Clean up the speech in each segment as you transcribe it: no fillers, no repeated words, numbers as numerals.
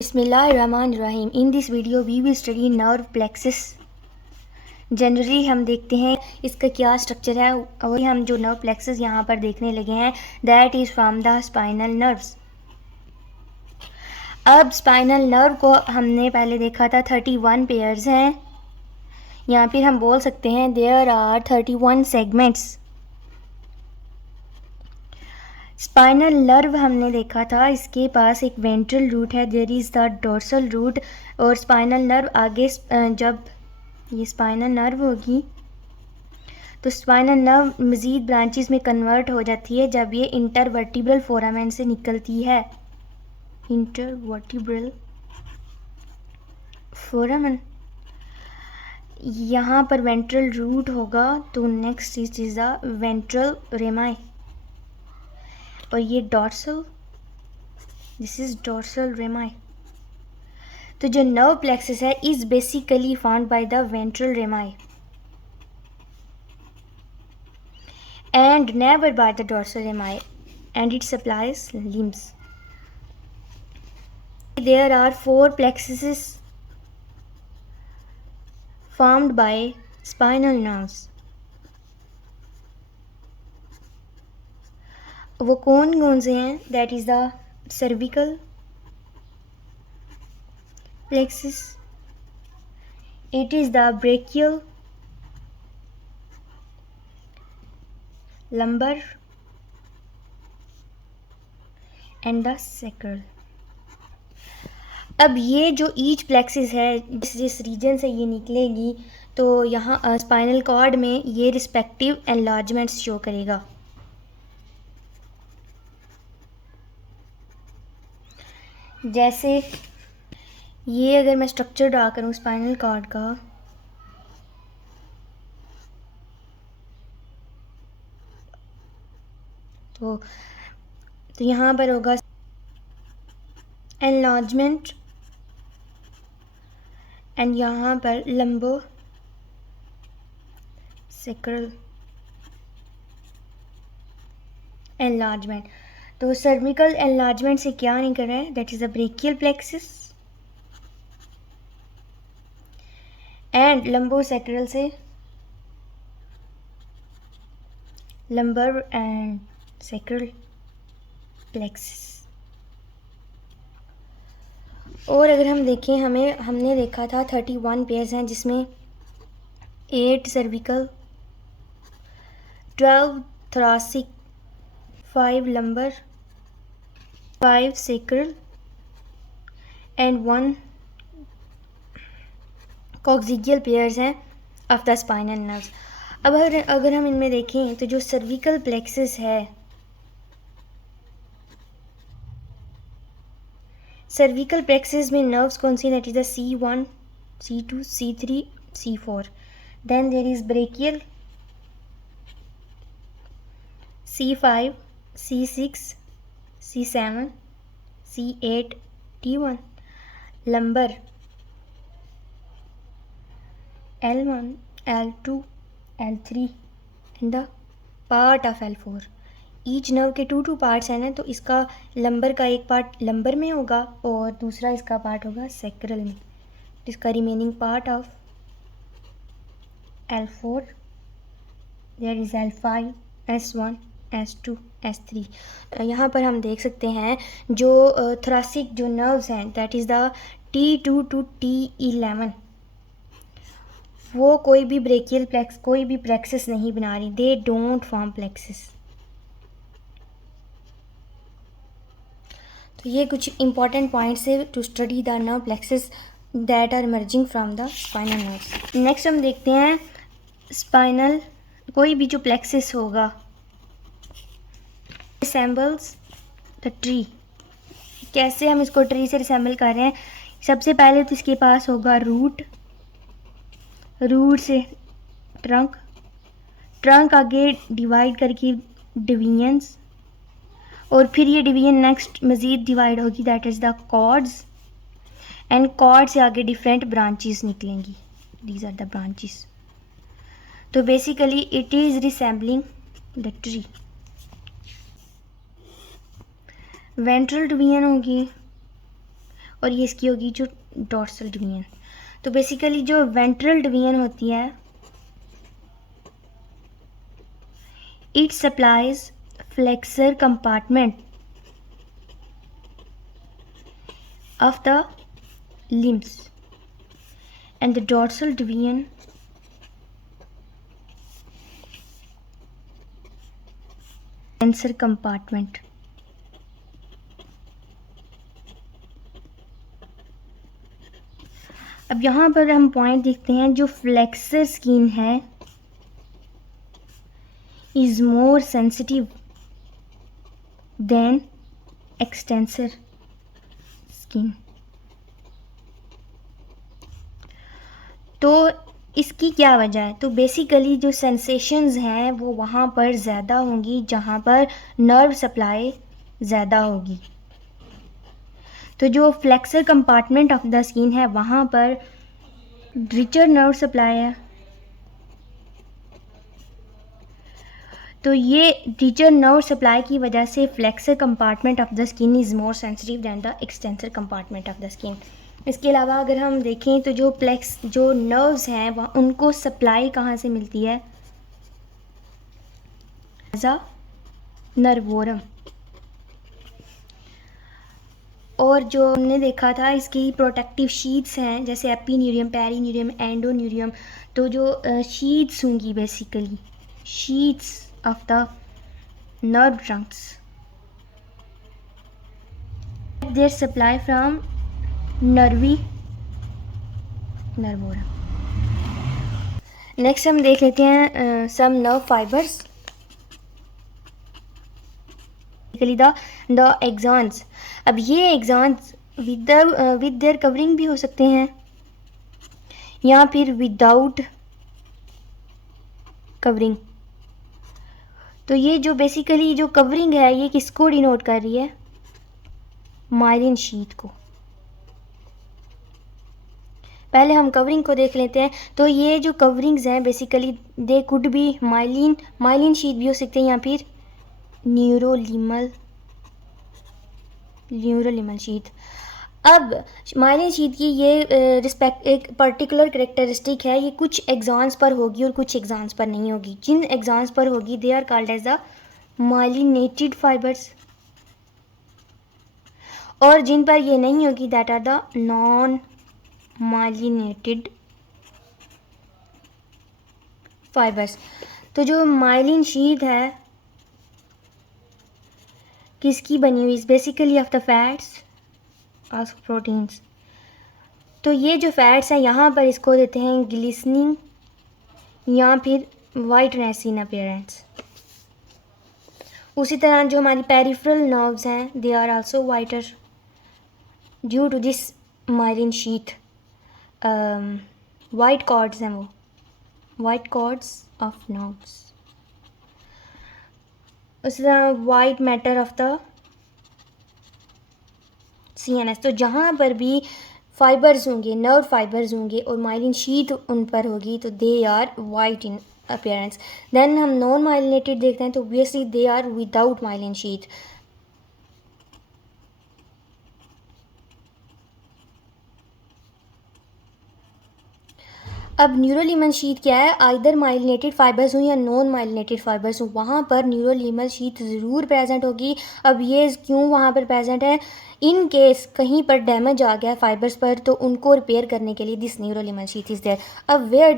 बिस्मिल्लाहिर्रहमानिर्रहीम। In this video we will study nerve plexus. Generally हम देखते हैं इसका क्या स्ट्रक्चर है और हम जो नर्व प्लेक्सस यहाँ पर देखने लगे हैं that is from the spinal nerves. अब स्पाइनल नर्व को हमने पहले देखा था 31 पेयर्स हैं, यहाँ पर हम बोल सकते हैं there are 31 segments. Spinal nerve हमने देखा था इसके पास एक वेंट्रल रूट है, there is the dorsal root. और स्पाइनल नर्व आगे जब ये स्पाइनल नर्व होगी तो स्पाइनल नर्व मज़ीद ब्रांचेस में कन्वर्ट हो जाती है जब ये इंटरवर्टिब्रल फोरामेन से निकलती है। इंटरवर्टिब्रल फोरामेन, यहाँ पर वेंट्रल रूट होगा तो नेक्स्ट इज द वेंट्रल रेमाई और ये डॉर्सल, दिस इज डॉर्सल रेमाई। तो जो नर्व प्लेक्सस है is basically found by the ventral रेमाई and never by the dorsal rami, and it supplies limbs. There are 4 plexuses formed by spinal nerves. वो कौन कौन से हैं? That is the cervical plexus, it is the brachial, lumbar and the sacral. अब ये जो each plexus है जिस रीजन से ये निकलेगी तो यहाँ स्पाइनल कॉर्ड में ये रिस्पेक्टिव एनलार्जमेंट्स शो करेगा। जैसे ये अगर मैं स्ट्रक्चर ड्रा करूँ स्पाइनल कॉर्ड का तो यहाँ पर होगा एनलार्जमेंट एंड यहाँ पर लंबो सेक्रल एनलार्जमेंट। तो सर्विकल एनलार्जमेंट से क्या नहीं कर रहा है, that is the brachial plexus, and लंबो सेक्रल से लंबर एंड सेक्रल प्लेक्सिस। और अगर हम देखें हमने देखा था 31 पेयर्स हैं जिसमें 8 cervical, 12 thoracic, 5 lumbar, 5 sacral and 1 coccygeal pairs हैं ऑफ द स्पाइनल नर्व्स। अब अगर हम इनमें देखें तो जो सर्विकल प्लेक्सिस है, सर्विकल प्लेक्सिस में नर्व्स कौन सी, that is the C1, C2, C3, C4। Then there is brachial C5, C6, C7, C8, T1, lumbar L1, L2, L3 and the part of L4। Each nerve के 2 parts हैं ना, तो इसका lumbar का एक पार्ट लंबर में होगा और दूसरा इसका पार्ट होगा सेक्रल में। इसका remaining part of L4, there is L5, S1, S2, S3। यहाँ पर हम देख सकते हैं जो थोरासिक जो नर्व्स हैं that is the T2 to T11, वो कोई भी ब्रेकियल प्लेक्स कोई भी प्लेक्सिस नहीं बना रही, दे डोंट फॉर्म प्लेक्सिस। तो ये कुछ इंपॉर्टेंट पॉइंट्स है to study the nerve plexus that are emerging from the spinal nerves. Next हम देखते हैं स्पाइनल कोई भी जो प्लेक्सिस होगा रिसेंबल्स द ट्री। कैसे हम इसको ट्री से रिसेंबल कर रहे हैं, सबसे पहले तो इसके पास होगा रूट, रूट से ट्रंक, ट्रंक आगे डिवाइड करके डिवीजन्स, और फिर ये डिवीजन नेक्स्ट मज़ीद डिवाइड होगी that is the cords, and cord से आगे डिफरेंट ब्रांचेस निकलेंगी, दीज आर द ब्रांचेस। तो basically it is resembling the tree. Ventral division होगी और ये इसकी होगी जो डॉर्सल डिवीजन। तो बेसिकली जो वेंट्रल डिवीजन होती है, it supplies flexor compartment of the limbs and the dorsal division sensor compartment। अब यहाँ पर हम पॉइंट देखते हैं, जो फ्लेक्सर स्किन है is more sensitive than extensor skin। तो इसकी क्या वजह है? तो बेसिकली जो सेंसेशंस हैं वो वहाँ पर ज़्यादा होंगी जहाँ पर नर्व सप्लाई ज़्यादा होगी। तो जो flexor compartment of the skin है वहाँ पर रिचर नर्व सप्लाई है। तो ये रिचर नर्व सप्लाई की वजह से flexor compartment of the skin is more sensitive than the extensor compartment of the skin. इसके अलावा अगर हम देखें तो जो नर्व्स हैं वह उनको सप्लाई कहाँ से मिलती है? नर्वोरम। और जो हमने देखा था इसकी प्रोटेक्टिव शीट्स हैं, जैसे एपिन्यूरियम, पेरिन्यूरियम, एंडोन्यूरियम। तो जो शीट्स होंगी basically sheaths of the nerve trunks, their supply from नर्वोरम। नेक्स्ट हम देख लेते हैं some nerve fibres, the axons. अब ये एक्सॉन्स विद देयर कवरिंग भी हो सकते हैं या फिर विदाउट कवरिंग। तो ये जो बेसिकली जो कवरिंग है ये किसको डिनोट कर रही है? माइलिन शीट को। पहले हम कवरिंग को देख लेते हैं। तो ये जो कवरिंग्स हैं basically they could be myelin sheath भी हो सकते हैं या फिर न्यूरोलिमल शीट। अब माइलिन शीट की ये एक पर्टिकुलर करेक्टरिस्टिक है, ये कुछ एक्सॉन्स पर होगी और कुछ एक्सॉन्स पर नहीं होगी। जिन एक्सॉन्स पर होगी they are called as the myelinated fibres, और जिन पर ये नहीं होगी that are the non myelinated fibres. तो जो माइलिन शीट है किसकी बनी हुई? Basically of the fats of proteins. तो ये जो फैट्स हैं यहाँ पर इसको देते हैं ग्लिसनिंग या फिर वाइटनेस इन अपीयरेंस। उसी तरह जो हमारी पेरिफेरल नर्व्स हैं they are also whiter due to this myelin sheath. White cords हैं वो, वाइट कॉर्ड्स ऑफ नर्व्स। उसी तरह white matter of the CNS। तो जहाँ पर भी फाइबर्स होंगे, नर्व फाइबर्स होंगे और माइलिन शीट उन पर होगी तो they are white in appearance. Then हम नॉन माइलिनेटेड देखते हैं तो obviously they are without myelin sheath. अब न्यूरोलिमल शीट क्या है? आइदर माइलिनेटेड फाइबर्स हो या नॉन माइलिनेटेड फाइबर्स हो, वहाँ पर न्यूरोलिमल शीट ज़रूर प्रेजेंट होगी। अब ये क्यों वहाँ पर प्रेजेंट है? इन केस कहीं पर डैमेज आ गया फाइबर्स पर तो उनको रिपेयर करने के लिए this neurilemmal sheath is there. अब where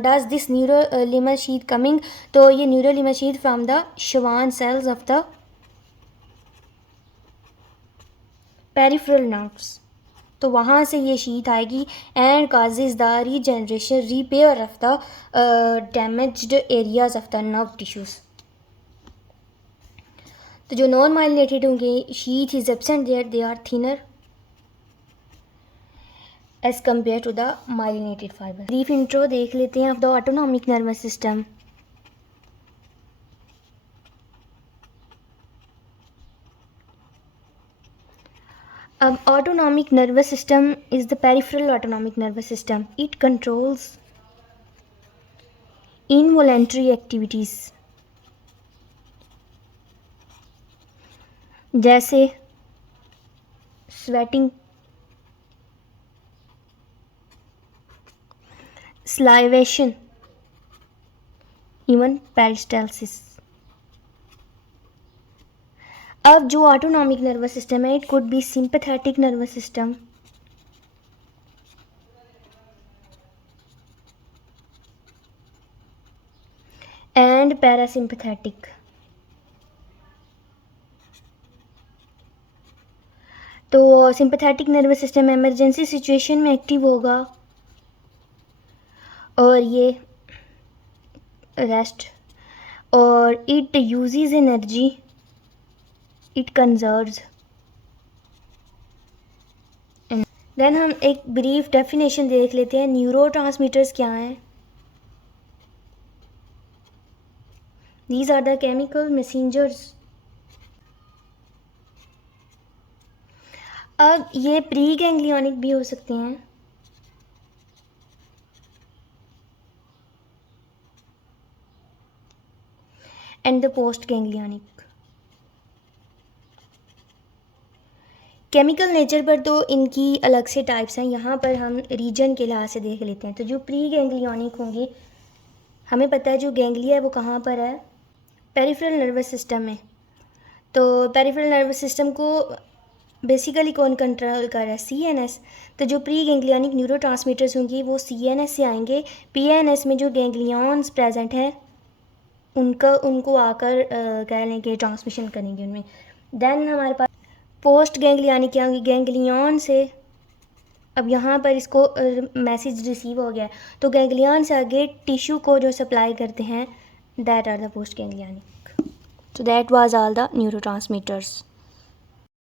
does this neurilemmal sheath coming? तो ये neurilemmal sheath from the Schwann cells of the peripheral nerves. तो वहाँ से ये शीट आएगी and causes the regeneration repair of the damaged areas of the nerve tissues. तो जो नॉन माइलिनेटेड होंगे sheath is absent there, they are thinner as compare to the myelinated fibre. Brief intro देख लेते हैं of the autonomic nervous system. अब autonomic nervous system is the peripheral autonomic nervous system. It controls involuntary activities जैसे sweating, salivation, even peristalsis. अब जो autonomic nervous system है, it could be sympathetic nervous system, and parasympathetic. तो sympathetic nervous system emergency situation में active होगा और ये rest, और it uses energy, it conserves. Then हम एक ब्रीफ डेफिनेशन देख लेते हैं. न्यूरोट्रांसमीटर्स क्या हैं? These are the chemical messengers. अब ये प्री गैंग्लियोनिक भी हो सकते हैं and the post ganglionic. Chemical nature पर तो इनकी अलग से टाइप्स हैं, यहाँ पर हम रीजन के लिहाज से देख लेते हैं. तो जो प्री गैंग्लियोनिक होंगी, हमें पता है जो गैंग्लिया है वो कहाँ पर है, पेरिफेरल नर्वस सिस्टम में. तो पेरिफेरल नर्वस सिस्टम को बेसिकली कौन कंट्रोल कर रहा है? CNS. तो जो प्री गैंग्लियोनिक न्यूरोट्रांसमीटर्स होंगी वो CNS से आएंगे. PNS में जो गैंग्लियॉन्स प्रेजेंट हैं उनको आकर कह लें कि ट्रांसमिशन करेंगे उनमें. देन हमारे पास पोस्ट गैंग्लियोनिक क्या होंगी? गैंग्लियॉन से अब यहाँ पर इसको मैसेज रिसीव हो गया, तो गैंग्लियॉन से आगे टिश्यू को जो सप्लाई करते हैं, that are the post ganglionic. So that was all the neurotransmitters.